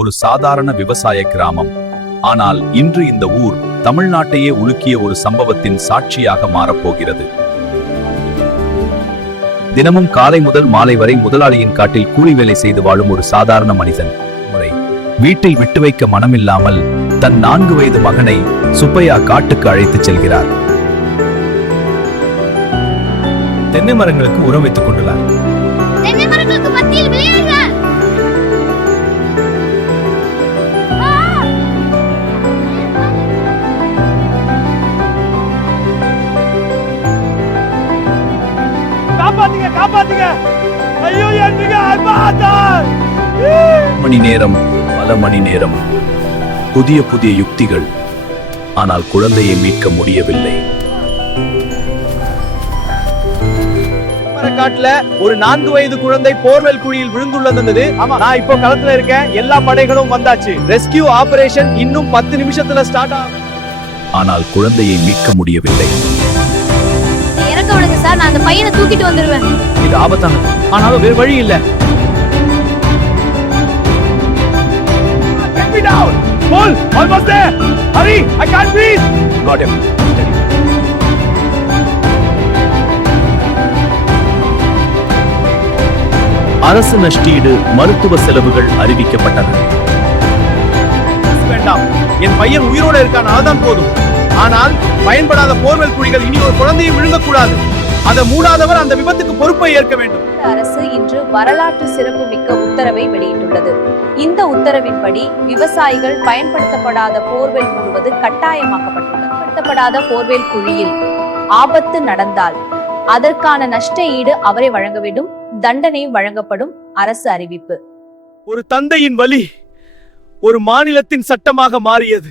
ஒரு சாதாரண விவசாய கிராமம். ஆனால் இன்று இந்த ஊர் தமிழ்நாட்டையே உலுக்கிய ஒரு சம்பவத்தின் சாட்சியாக மாறப்போகிறது. தினமும் காலை முதல் மாலை வரை முதலாளியின் காட்டில் கூலி வேலை செய்து வாழும் ஒரு சாதாரண மனிதன் முறை வீட்டில் விட்டு வைக்க மனமில்லாமல் தன் 4 வயது மகனை சுப்பையா காட்டுக்கு அழைத்துச் செல்கிறார். தென்னை மரங்களுக்கு உரம் வைத்துக் கொண்டுள்ளார். தென்னை மரங்களுக்கு மத்தியில் விளையாடுறார். காப்பாத்துங்க காப்பாத்துங்க, ஐயோ என்னங்க அம்மாடா. மணி நேரம், பல மணி நேரம், புதிய புதிய யுக்திகள். ஆனால் குழந்தையை மீட்க முடியவில்லை. காட்டுல ஒரு 4 வயது குழந்தை போர்வெல் குழியில் விழுந்துள்ளது. நான் இப்போ களத்துல இருக்கேன். எல்லா படைகளும் வந்தாச்சு. ரெஸ்கியூ ஆபரேஷன் இன்னும் 10 நிமிஷத்துல ஸ்டார்ட் ஆகும். ஆனால் குழந்தையை மீட்க முடியவில்லை. இறக்க விடுங்க சார், நான் அந்த பையனை தூக்கிட்டு வந்துருவேன். இது ஆபத்தானது, ஆனாலும் வேறு வழி இல்ல. Get me down. Pull. Almost there. Hurry. I can't breathe. Got him. அரசு நஷ்டீடு, மருத்துவ செலவுகள் அறிவிக்கப்பட்டன. வேண்டாம், என் பையன் உயிரோடு இருக்கான், அதுதான் போதும். ஆனால் பயன்படாத போர்வெல் குழிகள் இனி ஒரு குழந்தையை விழுங்கக்கூடாது. அதை மூடாதவர் அந்த விபத்துக்கு பொறுப்பை ஏற்க வேண்டும். அரசு இன்று வரலாற்று சிறப்பு மிக்க உத்தரவை வெளியிட்டுள்ளது. இந்த உத்தரவின்படி விவசாயிகள் பயன்படுத்தப்படாத போர்வெல் மூடுவது கட்டாயமாக்கப்பட்டுள்ளது. பயன்படுத்தப்படாத போர்வெல் குழியில் ஆபத்து நடந்தால் அதற்கான நஷ்ட ஈடு அவரை வழங்க வேண்டும். தண்டனை வழங்கப்படும். அரசு அறிவிப்பு. ஒரு தந்தையின் வலி ஒரு மாநிலத்தின் சட்டமாக மாறியது.